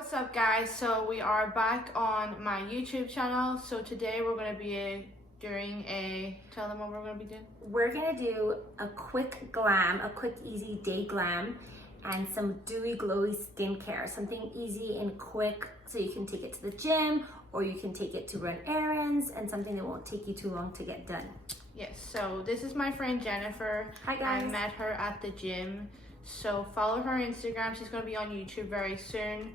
What's up guys, so we are back on my YouTube channel. So today we're going to be tell them what we're going to be doing. We're going to do a quick glam, a quick easy day glam, and some dewy glowy skincare. Something easy and quick so you can take it to the gym or you can take it to run errands, and something that won't take you too long to get done. Yes, so this is my friend Jennifer. Hi guys. I met her at the gym. So follow her Instagram. She's going to be on YouTube very soon.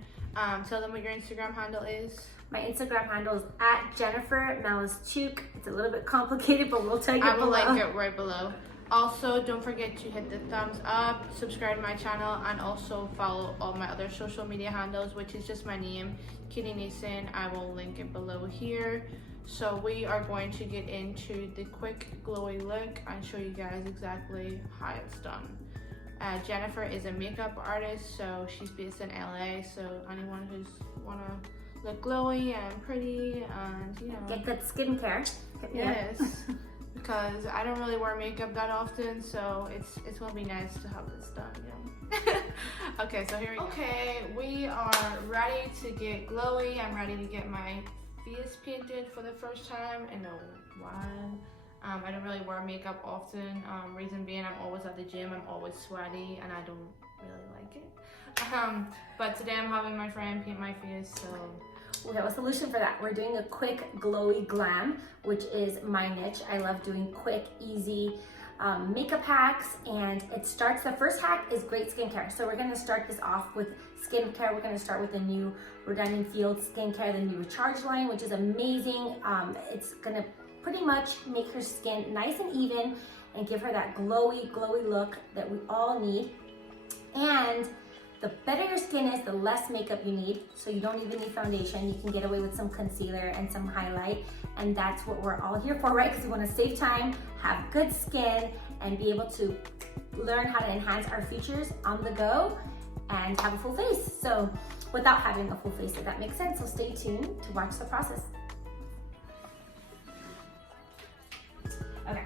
Tell them what your Instagram handle is. My Instagram handle is at Jennifer Malischuk. It's a little bit complicated, but we'll tag it below. I will link it right below. Also, don't forget to hit the thumbs up, subscribe to my channel, and also follow all my other social media handles, which is just my name, Kitty Nason. I will link it below here. So we are going to get into the quick glowy look and show you guys exactly how it's done. Jennifer is a makeup artist, so she's based in LA. So anyone who's wanna look glowy and pretty and get good skincare. Yes, because I don't really wear makeup that often, so it's gonna be nice to have this done. Okay, so here we go. Okay, we are ready to get glowy. I'm ready to get my face painted for the first time in a while. I don't really wear makeup often. Reason being, I'm always at the gym, I'm always sweaty, and I don't really like it. But today I'm having my friend paint my face, so. We have a solution for that. We're doing a quick glowy glam, which is my niche. I love doing quick, easy makeup hacks, and the first hack is great skincare. So we're gonna start this off with skincare. We're gonna start with the new Redundant Field skincare, the new Recharge line, which is amazing. It's gonna pretty much make her skin nice and even and give her that glowy look that we all need. And the better your skin is, the less makeup you need. So you don't even need foundation. You can get away with some concealer and some highlight. And that's what we're all here for, right? Because we want to save time, have good skin, and be able to learn how to enhance our features on the go and have a full face. So without having a full face, if that makes sense. So stay tuned to watch the process. Okay,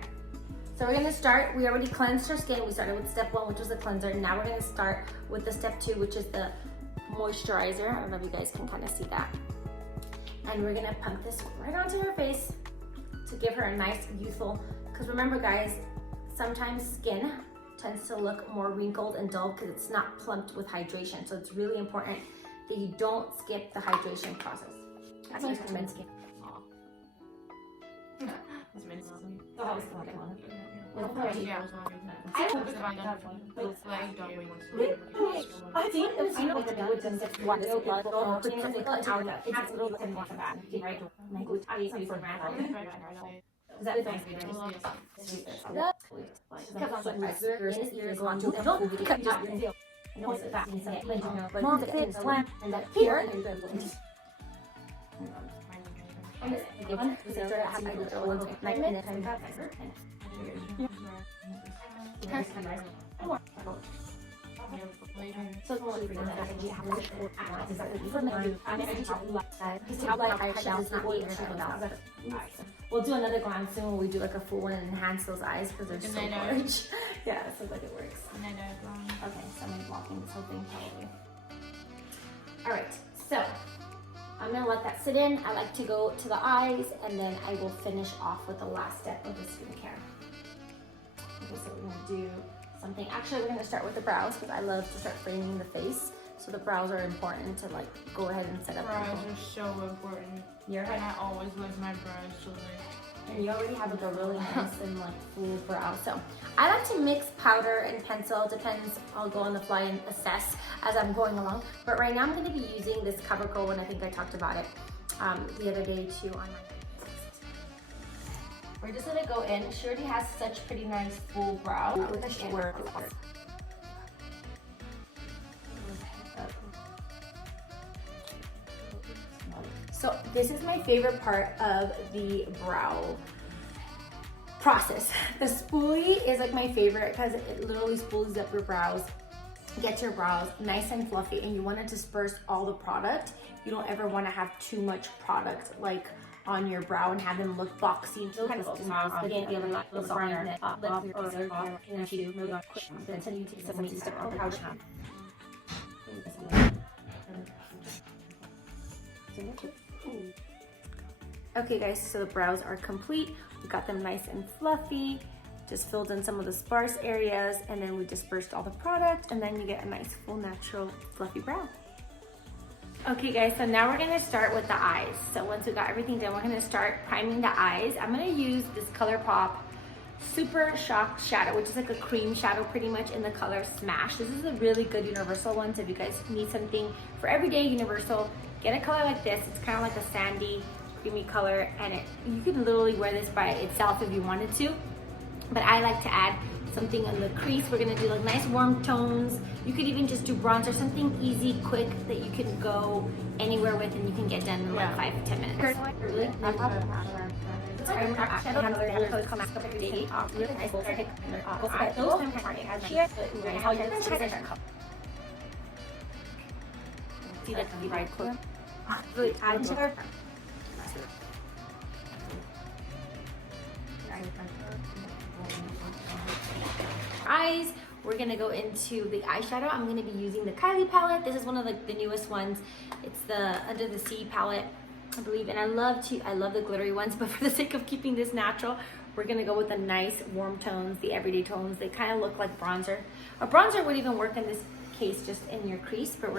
so we're gonna start. We already cleansed our skin. We started with step 1, which was the cleanser. Now we're gonna start with the step 2, which is the moisturizer. I don't know if you guys can kind of see that. And we're gonna pump this right onto her face to give her a nice youthful, because remember guys, sometimes skin tends to look more wrinkled and dull because it's not plumped with hydration. So it's really important that you don't skip the hydration process. That's nice for men's skin. We'll do another glam soon when we do like a full one and enhance those eyes because they're so large. Yeah, so like it works. Okay, so I'm blocking this whole thing probably. All right, so I'm gonna let that sit in. I like to go to the eyes, and then I will finish off with the last step of the skincare. Okay, so we're gonna do something. Actually, we're gonna start with the brows because I love to start framing the face. So the brows are important to like go ahead and set up. Brows are so important. And I always like my brows to like. And you already have like a really nice and like full brow. So I like to mix powder and pencil. Depends. I'll go on the fly and assess as I'm going along. But right now I'm going to be using this CoverGirl one. I think I talked about it the other day too on my. We're just gonna go in. She already has such pretty nice full brow. So this is my favorite part of the brow process. The spoolie is like my favorite because it literally spoolies up your brows, gets your brows nice and fluffy, and you want to disperse all the product. You don't ever want to have too much product like on your brow and have them look boxy. Kind of Okay guys, so the brows are complete. We got them nice and fluffy, just filled in some of the sparse areas, and then we dispersed all the product, and then you get a nice full natural fluffy brow. Okay guys, so now we're gonna start with the eyes. So once we got everything done, we're gonna start priming the eyes. I'm gonna use this ColourPop Super Shock Shadow, which is like a cream shadow pretty much in the color Smash. This is a really good universal one, so if you guys need something for everyday universal, get a color like this. It's kind of like a sandy, creamy color, and you can literally wear this by itself if you wanted to, but I like to add something in the crease. We're gonna do like nice warm tones. You could even just do bronzer, something easy, quick, that you can go anywhere with and you can get done in like 5 to 10 minutes. See that can be right close. Really add to her. Eyes, we're gonna go into the eyeshadow. I'm gonna be using the Kylie palette. This is one of like the newest ones. It's the Under the Sea palette, I believe, and I love the glittery ones, but for the sake of keeping this natural, we're gonna go with the nice warm tones, the everyday tones. They kind of look like bronzer. A bronzer would even work in this case, just in your crease, but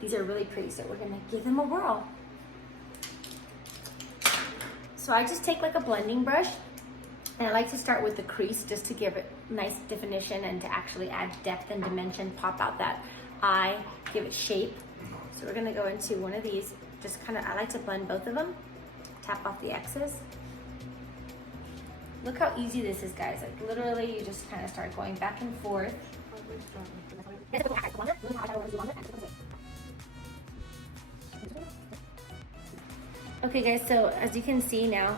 these are really pretty, so we're gonna give them a whirl. So I just take like a blending brush, and I like to start with the crease just to give it nice definition and to actually add depth and dimension, pop out that eye, give it shape. So we're gonna go into one of these, just kind of, I like to blend both of them, tap off the excess. Look how easy this is, guys. Like literally you just kind of start going back and forth. Okay guys, so as you can see now,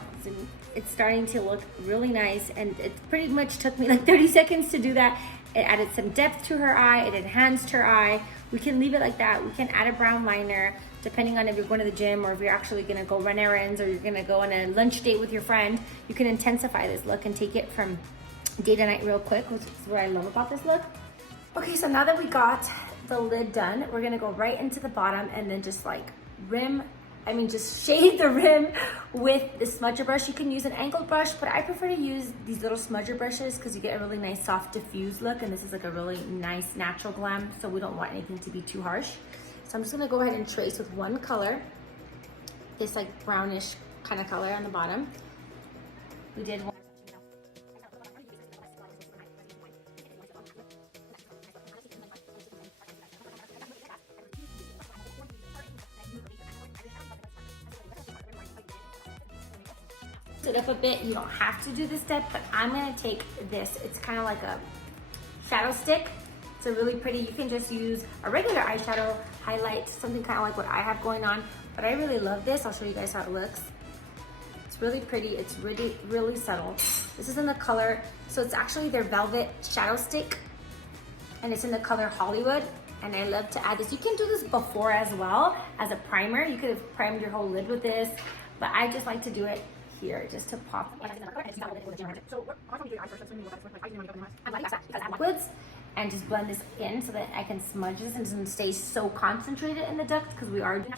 it's starting to look really nice, and it pretty much took me like 30 seconds to do that. It added some depth to her eye, it enhanced her eye. We can leave it like that. We can add a brown liner, depending on if you're going to the gym or if you're actually gonna go run errands or you're gonna go on a lunch date with your friend. You can intensify this look and take it from day to night real quick, which is what I love about this look. Okay, so now that we got the lid done, we're gonna go right into the bottom and then just like just shade the rim with the smudger brush. You can use an angled brush, but I prefer to use these little smudger brushes because you get a really nice soft diffused look, and this is like a really nice natural glam, so we don't want anything to be too harsh. So I'm just gonna go ahead and trace with one color, this like brownish kind of color on the bottom. We did one. It up a bit. You don't have to do this step, but I'm gonna take this. It's kind of like a shadow stick. It's a really pretty. You can just use a regular eyeshadow highlight, something kind of like what I have going on, but I really love this. I'll show you guys how it looks. It's really pretty. It's really subtle. This is in the color, so it's actually their velvet shadow stick, and it's in the color Hollywood, and I love to add this. You can do this before as well as a primer. You could have primed your whole lid with this, but I just like to do it here just to pop. Liquids and just blend this in so that I can smudge this and doesn't stay so concentrated in the duct, because we are doing.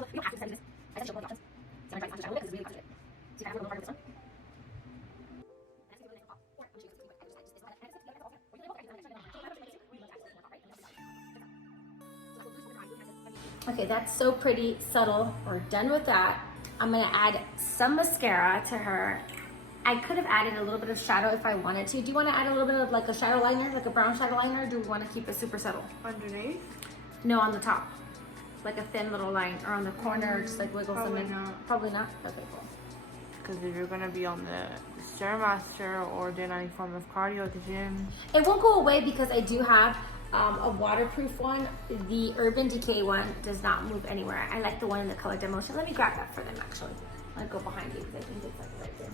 Okay, that's so pretty, subtle. We're done with that. I'm gonna add some mascara to her. I could have added a little bit of shadow if I wanted to. Do you want to add a little bit of like a shadow liner, like a brown shadow liner, or do we want to keep it super subtle? Underneath? No, on the top. Like a thin little line, or on the corner, just like wiggle some in. Not. Probably not? Okay, cool. Because if you're going to be on the Stairmaster or doing any form of cardio at the gym. It won't go away because I do have a waterproof one. The Urban Decay one does not move anywhere. I like the one in the color Demolition. Let me grab that for them actually. I'll go behind you because I think it's like right there.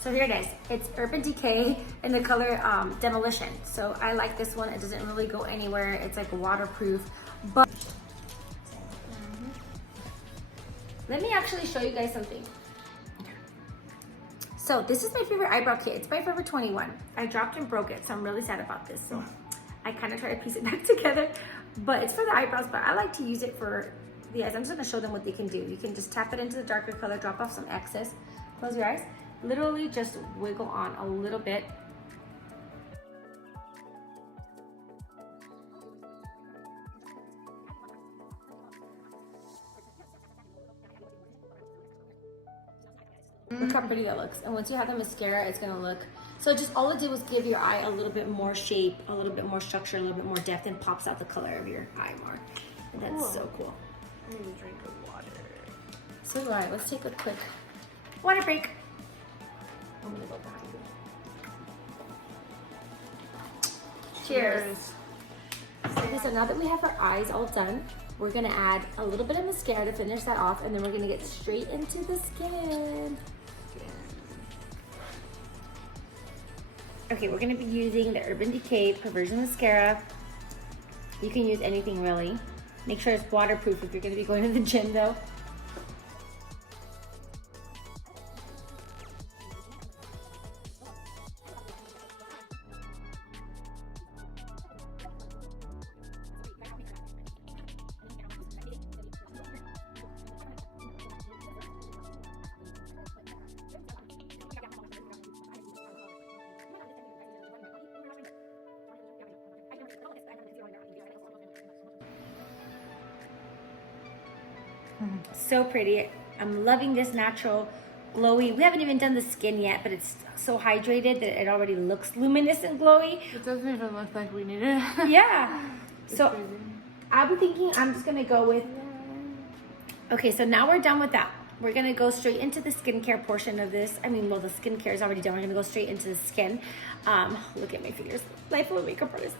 So here it is. It's Urban Decay in the color Demolition. So I like this one. It doesn't really go anywhere. It's like waterproof. But let me actually show you guys something. So this is my favorite eyebrow kit. It's by Forever 21. I dropped and broke it, so I'm really sad about this. So I kind of try to piece it back together. But it's for the eyebrows, but I like to use it for the eyes. I'm just gonna show them what they can do. You can just tap it into the darker color, drop off some excess, close your eyes, literally just wiggle on a little bit. Look how pretty that looks. And once you have the mascara, it's gonna look, so just all it did was give your eye a little bit more shape, a little bit more structure, a little bit more depth, and pops out the color of your eye more. And that's so cool. I'm gonna drink of water. So do I. Let's take a quick water break. I'm gonna go behind you. Cheers. Okay, so now that we have our eyes all done, we're gonna add a little bit of mascara to finish that off, and then we're gonna get straight into the skin. Okay, we're gonna be using the Urban Decay Perversion Mascara. You can use anything really. Make sure it's waterproof if you're gonna be going to the gym though. So pretty. I'm loving this natural glowy. We haven't even done the skin yet, but it's so hydrated that it already looks luminous and glowy. It doesn't even look like we need it. Yeah. So I'm thinking I'm just gonna go with, okay, so now we're done with that. We're gonna go straight into the skincare portion of this. I mean, well, the skincare is already done. We're gonna go straight into the skin. Look at my fingers. Life of a makeup artist.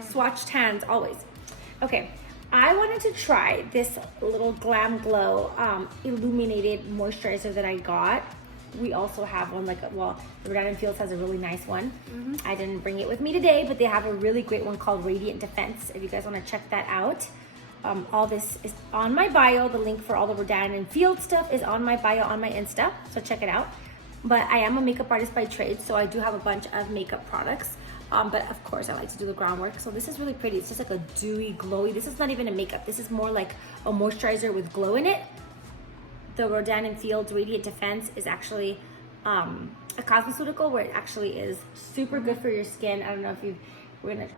Swatched hands, always. Okay. I wanted to try this little Glam Glow illuminated moisturizer that I got. We also have one, like, well, the Redundant Fields has a really nice one. I didn't bring it with me today, but they have a really great one called Radiant Defense if you guys want to check that out. All this is on my bio. The link for all the Redundant Field stuff is on my bio on my Insta, so check it out. But I am a makeup artist by trade, so I do have a bunch of makeup products. But of course I like to do the groundwork. So this is really pretty. It's just like a dewy, glowy. This is not even a makeup. This is more like a moisturizer with glow in it. The Rodan & Fields Radiant Defense is actually a cosmeceutical where it actually is super good for your skin. I don't know if we're gonna.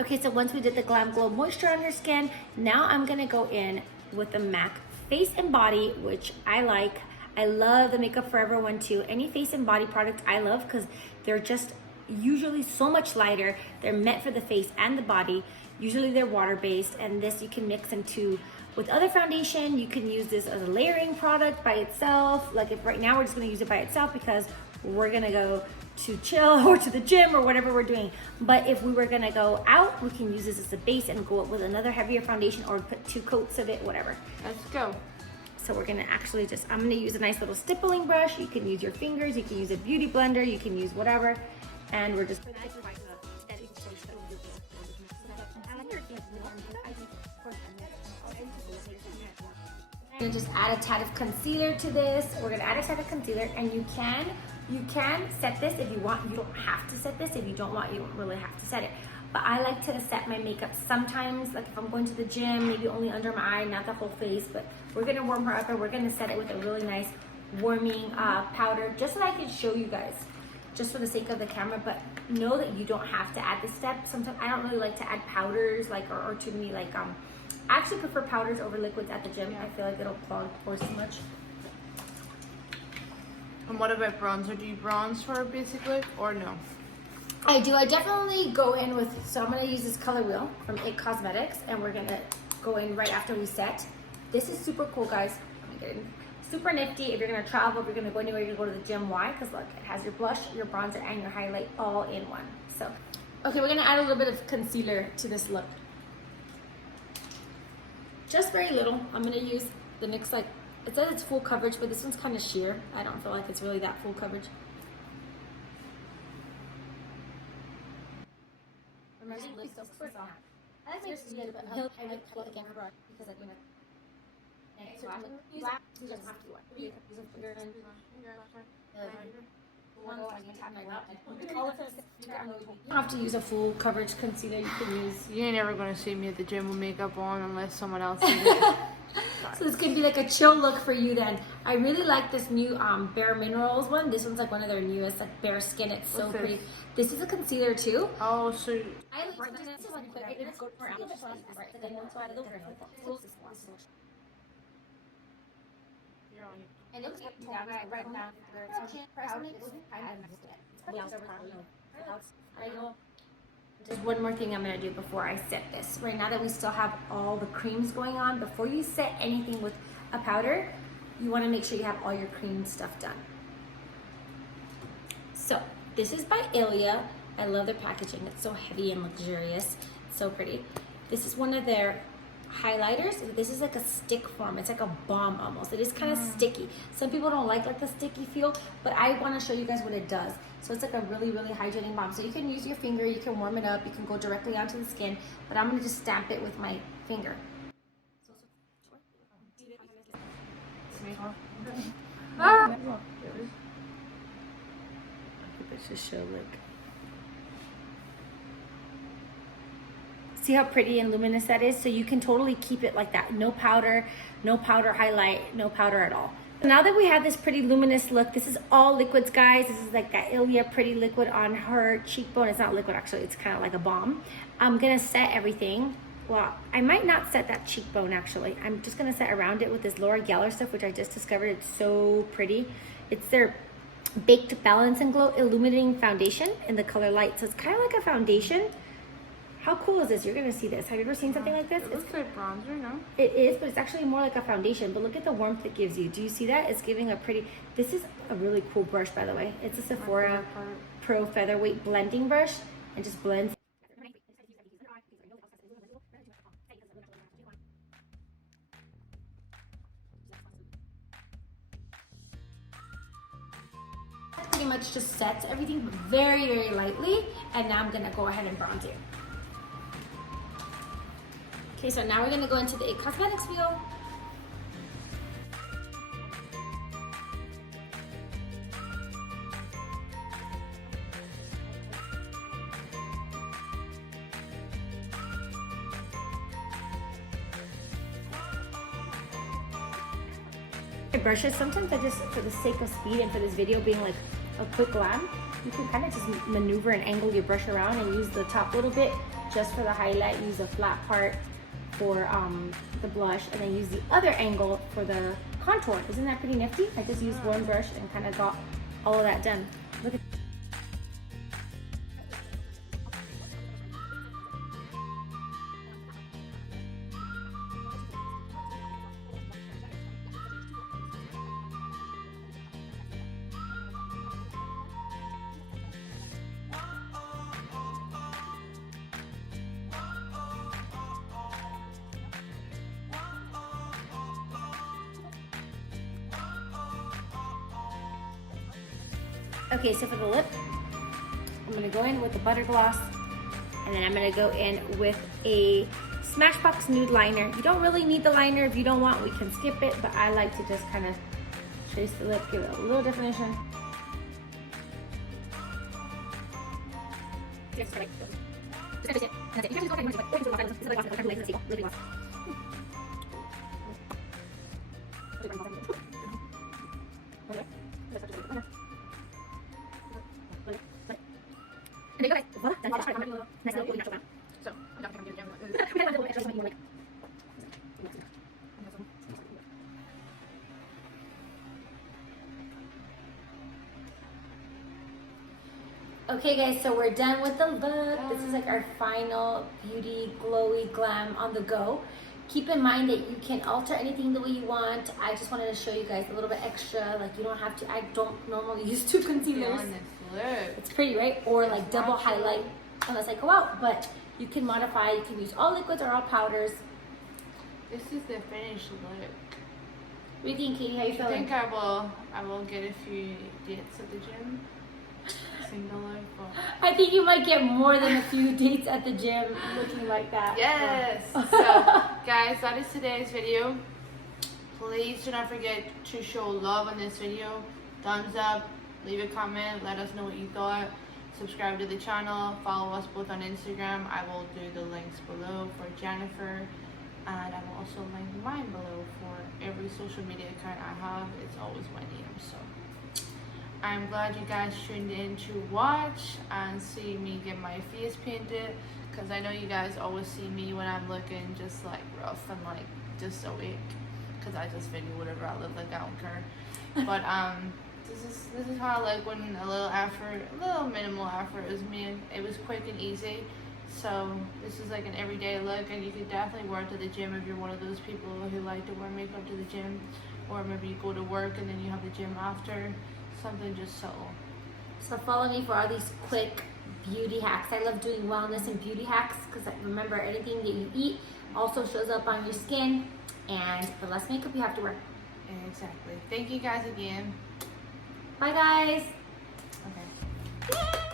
Okay, so once we did the Glam Glow Moisture on your skin, now I'm gonna go in with the MAC Face and Body, which I like. I love the Makeup Forever one too. Any face and body product I love because they're just usually so much lighter. They're meant for the face and the body. Usually they're water-based, and this you can mix into with other foundation. You can use this as a layering product by itself. Like if right now we're just gonna use it by itself because we're gonna go to chill or to the gym or whatever we're doing. But if we were gonna go out, we can use this as a base and go up with another heavier foundation or put 2 coats of it, whatever. Let's go. So we're gonna actually just, I'm gonna use a nice little stippling brush. You can use your fingers, you can use a beauty blender, you can use whatever. And we're just gonna just add a tad of concealer to this. We're gonna add a tad of concealer, and you can set this if you want. You don't have to set this. If you don't want, you don't really have to set it. But I like to set my makeup sometimes, like if I'm going to the gym, maybe only under my eye, not the whole face. But we're gonna warm her up, and we're gonna set it with a really nice warming powder, just so that I can show you guys, just for the sake of the camera. But know that you don't have to add this step. Sometimes I don't really like to add powders, like or too many like I actually prefer powders over liquids at the gym. Yeah. I feel like it'll clog pores too much. And what about bronzer? Do you bronze for a basic look or no? I do. I definitely go in with, so I'm going to use this color wheel from IT Cosmetics, and we're going to go in right after we set. This is super cool, guys. Let me get in. Super nifty if you're going to travel, if you're going to go anywhere, you're going to go to the gym. Why? Because look, it has your blush, your bronzer, and your highlight all in one. So, okay, we're going to add a little bit of concealer to this look. Just very little. I'm going to use the NYX, like, it says it's full coverage, but this one's kind of sheer. I don't feel like it's really that full coverage. don't have to use a full coverage concealer. You can use. You ain't never gonna see me at the gym with makeup on unless someone else does it. So this could be like a chill look for you then. I really like this new Bare Minerals one. This one's like one of their newest, like bare skin. It's so pretty. This is a concealer too. Oh, so I like this one quick. It's good for and it's right now. There's one more thing I'm gonna do before I set this. Right now that we still have all the creams going on, before you set anything with a powder, you wanna make sure you have all your cream stuff done. So this is by Ilia. I love their packaging. It's so heavy and luxurious. It's so pretty. This is one of their highlighters. This is like a stick form. It's like a balm almost. It is kind of sticky. Some people don't like the sticky feel, but I want to show you guys what it does. So it's like a really, really hydrating balm. So you can use your finger, you can warm it up, you can go directly onto the skin, but I'm going to just stamp it with my finger. Let's just show like. See how pretty and luminous that is? So you can totally keep it like that. No powder highlight, no powder at all. Now that we have this pretty luminous look, this is all liquids, guys. This is like that Ilia pretty liquid on her cheekbone. It's not liquid, actually. It's kind of like a balm. I'm gonna set everything. Well, I might not set that cheekbone, actually. I'm just gonna set around it with this Laura Geller stuff, which I just discovered. It's so pretty. It's their Baked Balance and Glow Illuminating Foundation in the color light. So it's kind of like a foundation. How cool is this? You're gonna see this. Have you ever seen something like this? It looks like bronzer, no? It is, but it's actually more like a foundation. But look at the warmth it gives you. Do you see that? It's giving a pretty, this is a really cool brush, by the way. It's a Sephora Pro Featherweight Blending Brush and just blends. Pretty much just sets everything very, very lightly. And now I'm gonna go ahead and bronze it. Okay, so now we're gonna go into the IT Cosmetics wheel. Brushes, sometimes I just, for the sake of speed and for this video being like a quick glam, you can kind of just maneuver and angle your brush around and use the top little bit just for the highlight, use the flat part for the blush, and then use the other angle for the contour. Isn't that pretty nifty? I just used one brush and kind of got all of that done. Look at Okay, so for the lip, I'm gonna go in with the butter gloss, and then I'm gonna go in with a Smashbox nude liner. You don't really need the liner. If you don't want, we can skip it, but I like to just kind of trace the lip, give it a little definition. Okay guys, so we're done with the look. This is like our final beauty, glowy glam on the go. Keep in mind that you can alter anything the way you want. I just wanted to show you guys a little bit extra. Like you don't have to, I don't normally use two concealers. It's pretty, right? Or like double highlight unless I go out. But you can modify, you can use all liquids or all powders. This is the finished look. What do you think, Katie? How you feeling? I think I will get a few hits at the gym. single life. But... I think you might get more than a few dates at the gym looking like that. Yes. So, guys, that is today's video. Please do not forget to show love on this video. Thumbs up, leave a comment, let us know what you thought. Subscribe to the channel, follow us both on Instagram. I will do the links below for Jennifer, and I will also link mine below for every social media account I have. It's always my name. So I'm glad you guys tuned in to watch and see me get my face painted, because I know you guys always see me when I'm looking just like rough and like just awake, because I just video whatever I look like, I don't care. But this is how I look when a little minimal effort is made. It was quick and easy. So this is like an everyday look, and you could definitely wear it to the gym if you're one of those people who like to wear makeup to the gym, or maybe you go to work and then you have the gym after. Something just subtle. So follow me for all these quick beauty hacks. I love doing wellness and beauty hacks because remember, anything that you eat also shows up on your skin, and the less makeup you have to wear. Exactly. Thank you guys again. Bye guys. Okay.